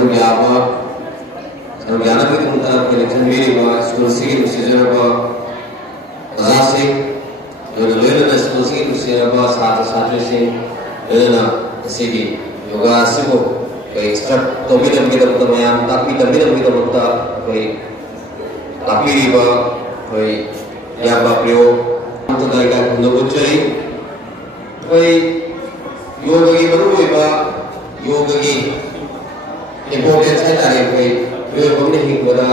saruk yaba saruk yana ki tumta election meri ba school si procedure ba azase loyal school si procedure ba satra se na segi yoga sibo kai start tomidam kita mayam tapi tomidam kita mutta kai tapi ba kai yaba prio untuk mereka menurut cari kai yoga ki baru ba yoga ki importance है तारे कोई योगा बंदे ही बड़ा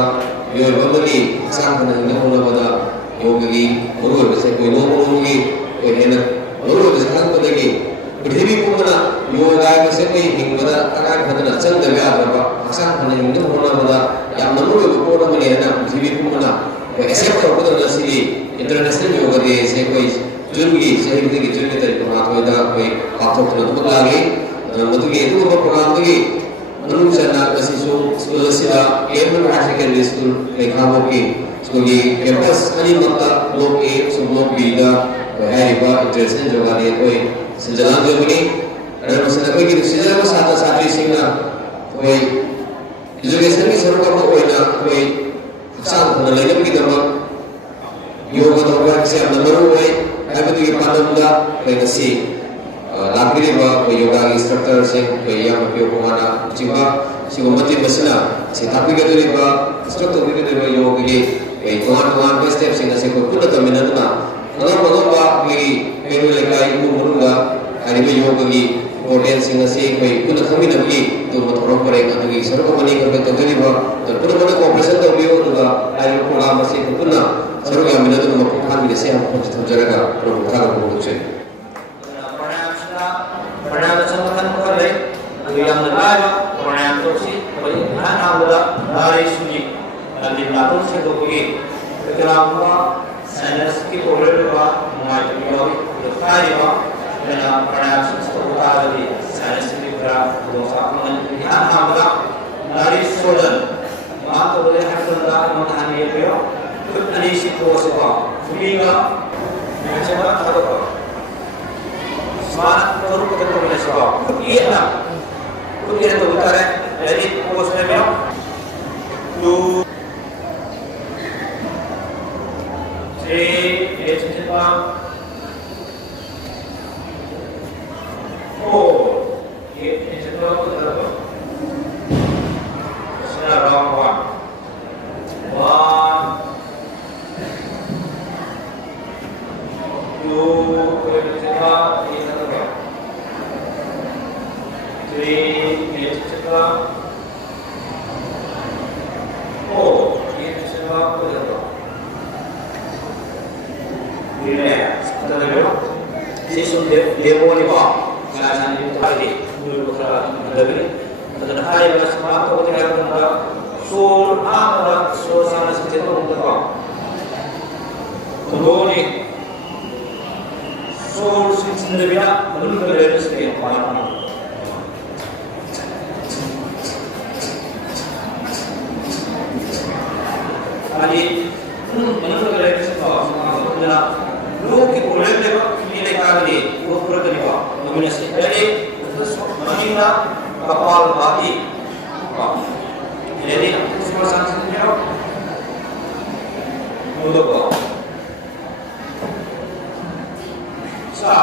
योगा बंदे सांग बना ही ना होना बड़ा योगा की गुरु बसे कोई नो की कोई है ना गुरु बसे सांग बंदे की पृथ्वी को बना योगा बसे कोई हिंग बड़ा अकाल बना चंद व्याप बड़ा सांग बना ही ना होना बड़ा या मनुष्य को कोड़ा बने है ना पृथ्वी को बना कोई ऐसे तो बड़ा नसीबी इंटरनेशनल योगा दे से कोई जुर्गी सही की जुर्गी तरीके हाथ में दा कोई पाथो तो बदला गई मतलब ये तो प्रोग्राम तो menurut saya sekolah sila Cambridge High Secondary School Rekhawo ki sekolah campus ani mata blok A so blok B da hai ba international joga dia koi sejalan jo begini ada masalah koi gitu sejalan satu satri singna koi education ki seru kamu koi na koi sang na lain begitu ba yoga yoga se amna baru koi hai begitu pandang da koi nasi लाकड़ी बा कोई yoga instructor से कोई यहाँ पे उपमाना चिंबा सिगो मत बसना सितापी के दूरी बा इंस्ट्रक्टर भी के दूरी योगा की कोई कौन पे स्टेप सिंगा से कोई कुछ तो मिलना ना मतलब बा कोई पेरू लेकर इनको मुरुंगा अरे भी योगा की इंपॉर्टेंस सिंगा से कोई कुछ कमी न भी तो मत रोक पड़ेगा तो की सर को बनी करके तो दूरी बा तो पूरा बड़ा कॉपरेशन तो भी हो तो अरे प्रोग्राम से तो कुछ ना सर को मिलना तो मत खान भी से हम कुछ तो जगह प्रोग्राम का बहुत कुछ pernah kesempatan kali yang lain pernah terus bagi anak muda dari sunyi di belakang sedoki ketika sains ki program ba mulai diawali berkali ba dan pernah sesuatu di sains ki program dosa menjadi anak muda dari Sudan maka boleh hasilnya mengenai dia ini situasi ba sehingga macam apa Semangat terus kita boleh sebab. Iya lah. Kita itu utara dari pos level. Lu. Jadi cerita. Oh, ini cerita apa? Sekarang one. Two. Cerita. Ini cerita. Oh, ini cerita apa itu? Ini sebentar dulu. Sisum demo ni pak. Jangan itu hari dulu kita ada ni. Ada hari pada semalam kita ada sur apa sur sana seperti itu untuk pak. Kedua ni sur sendiri dia belum berada sekian banyak. Ali menurut saya sebab adalah लोग की बोले थे कि ये कार्य वो पूरा करेगा नॉमिनेशन पहले मनीना कपाल भाती यदि इसको संस्कृत में हो मुद्दों सा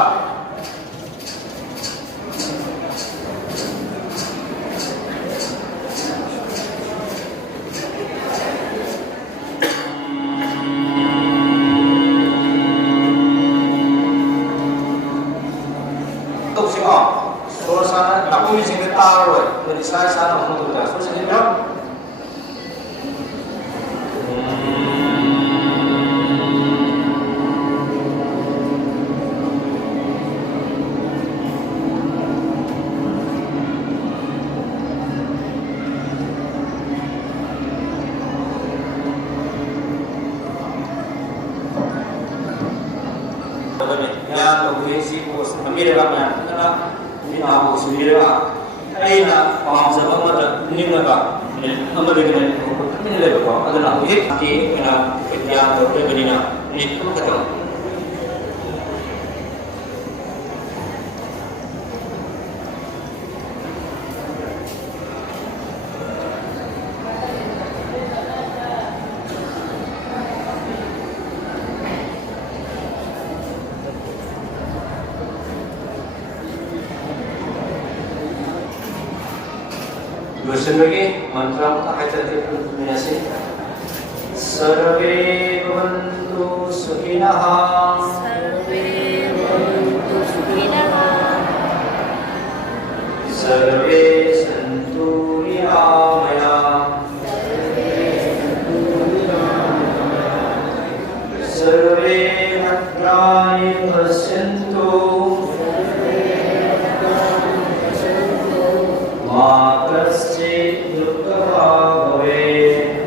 suasana aku mesti tahu dari saya sana untuk itu suasana yang berisi pos ambil ramai karena aku sendiri lah. Aina paham sebab mana ni mereka ambil dengan ini lepas apa adalah hit ki kena kerja atau berbina ni tu kata. Bersembunyi mantra ayat tertentu Sarve bhavantu sukhinah Sarve santu niramaya Sarve bhadrani pasyantu Ma kaschit dukkha bhavet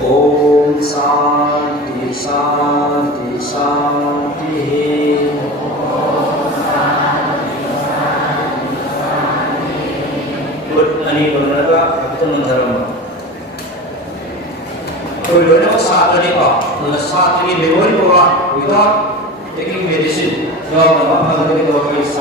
Om Shanti Shanti Shanti Good ani bernaga itu mendalam. Kalau ada saat ini pak, saat ini bagaimana pak? Without taking medicine, jawab apa lagi kalau kita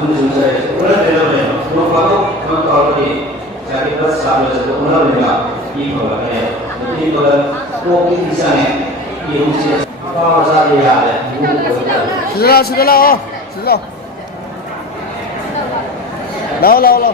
tujuh saya ulang dalamnya semua kalau di cari bus sampai satu ulang juga di bawah jadi kalau mungkin bisa nih di usia apa masalah dia ada sudah oh sudah lau